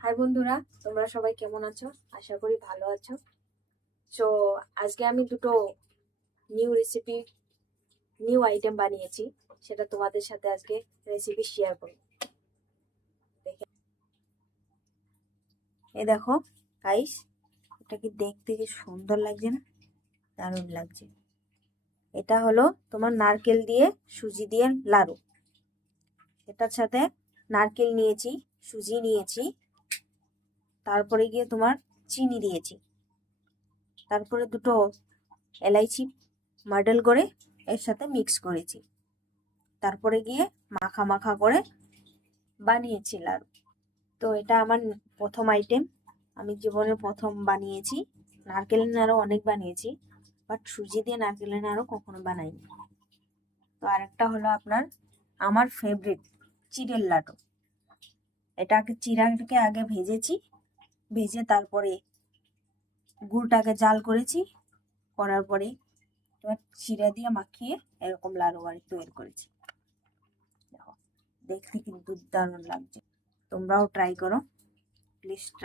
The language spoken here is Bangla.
হাই বন্ধুরা, তোমরা সবাই কেমন আছো? আশা করি ভালো আছো। তো আজকে আমি দুটো রেসিপি নিউ আইটেম বানিয়েছি, সেটা তোমাদের সাথে আজকে রেসিপি শেয়ার করব। এই দেখো গাইস, এটা কি দেখতে কি সুন্দর লাগছে না? দারুণ লাগছে। এটা হলো তোমার নারকেল দিয়ে সুজি দিয়ে লাড়ু। এটার সাথে নারকেল নিয়েছি, সুজি নিয়েছি, তারপরে গিয়ে তোমার চিনি দিয়েছি, তারপরে দুটো এলাইচি মার্ডেল করে এর সাথে মিক্স করেছি, তারপরে গিয়ে মাখা মাখা করে বানিয়েছি লাড়ু। তো এটা আমার প্রথম আইটেম, আমি জীবনে প্রথম বানিয়েছি। নারকেলের নাড়ু অনেক বানিয়েছি, বাট সুজি দিয়ে নারকেলের নাড়ু কখনো বানাইনি। তো আরেকটা হলো আমার ফেভারিট চিড়ের লাড্ডু। চিড়াটাকে আগে ভেজেছি, ভেজে তারপরে গুড়টাকে জাল করেছি, করার পরে এবার চিড়া দিয়ে মাখিয়ে এরকম লাড়ু তৈরি করেছি। দেখতে কিন্তু দারুণ লাগছে, তোমরাও ট্রাই করো, প্লিজ ট্রাই।